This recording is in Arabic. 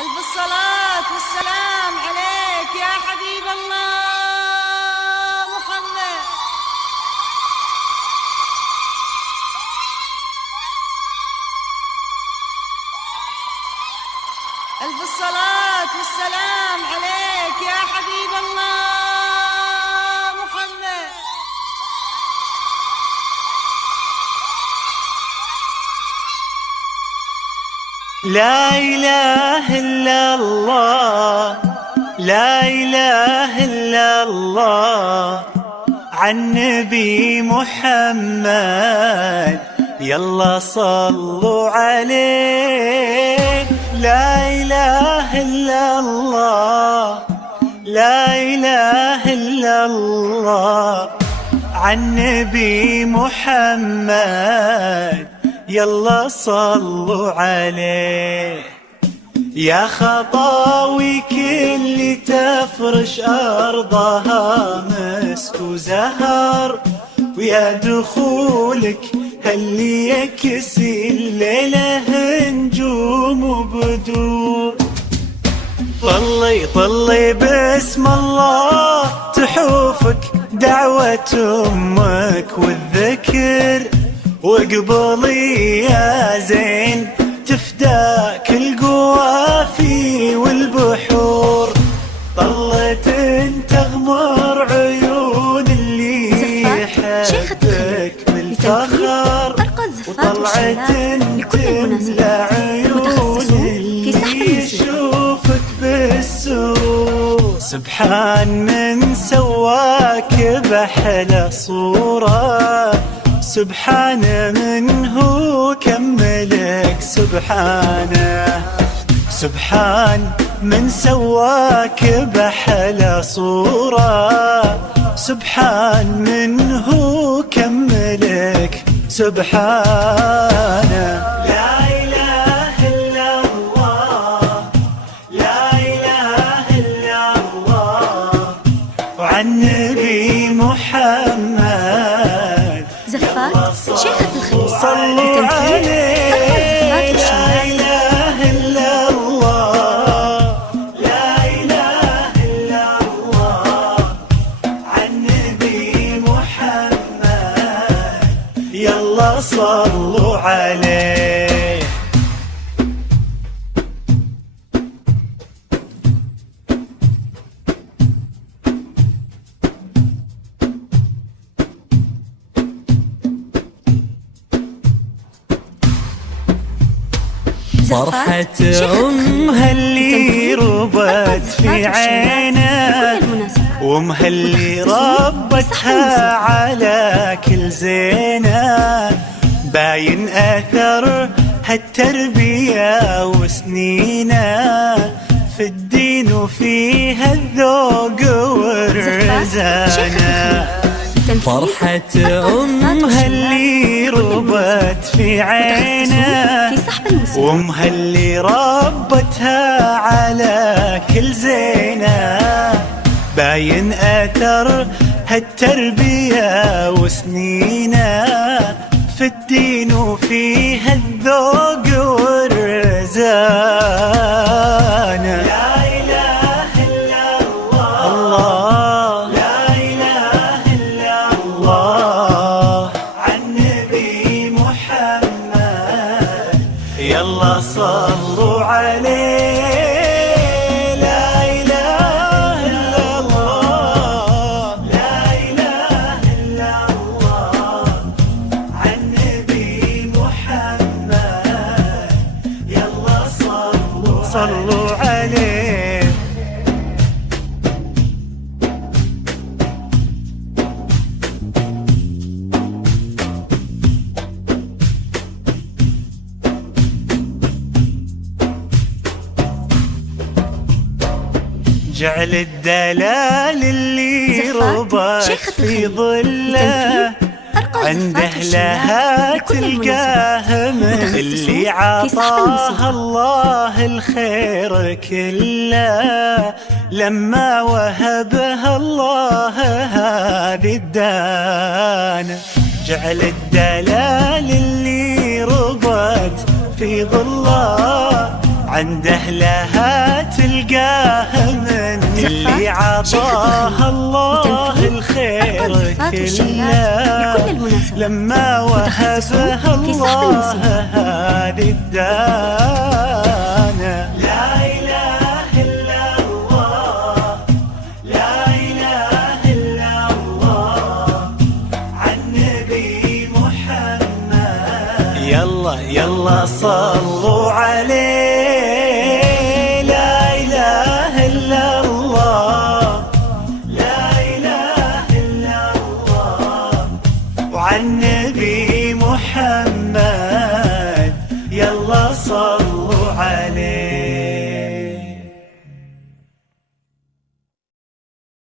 ألف الصلاة والسلام عليك يا حبيب الله محمد. ألف الصلاة والسلام عليك يا حبيب الله محمد. لا إله إلا الله، لا إله إلا الله، عن نبي محمد يلا صلوا عليه. لا إله إلا الله، لا إله إلا الله، عن نبي محمد يلا صلوا عليه. يا خطاوي كل تفرش أرضها مسك وزهر، ويا دخولك هل يكسي الليلة نجوم وبدور. طلي طلي باسم الله تحوفك دعوة أمك والذكر، وقبلي يا زين تفداك القوافي والبحور. طلت تغمر عيون اللي يحبك بالفخر، وطلعت تملى عيون اللي يشوفك بالسرور. سبحان من سواك بأحلى صورة، سبحان من هو كملك سبحانه. سبحان من سواك بأحلى صورة، سبحان من هو كملك سبحانه. لا إله إلا الله، لا إله إلا الله، وعن نبي محمد زفات شيخة الخميس صلوا عليه. لا إله إلا الله، لا إله إلا الله، عن نبي محمد يلا صلوا عليه. فرحة أمها اللي ربت في عينه، وأمها اللي ربتها على كل زينة، باين أثر هالتربية وسنينه في الدين وفيها الذوق والرزانة. فرحة أمها اللي ربت في عينه، وأمها اللي ربتها على كل زينة، باين أثر هالتربية وسنينه في الدين وفيها الذوق والرزانة. لا إله إلا الله، لا إله إلا الله، عن نبي محمد يلا صلوا عليه. لا إله إلا الله، لا إله إلا الله، عن نبي محمد يلا صلوا عليه. جعل الدلال اللي ربت في ظله، عنده لها تلقاه من اللي عطاها الله الخير كله، لما وهبها الله هذه الدانة. جعل الدلال اللي ربت في ظله، عند أهلها تلقاه من اللي عطاها الله الخير كله لما وهبها الله هذه الدانة. لا إله إلا الله، لا إله إلا الله، عن نبي محمد يلا يلا صلوا عليه. لا إله إلا الله، لا إله إلا الله، وعن نبي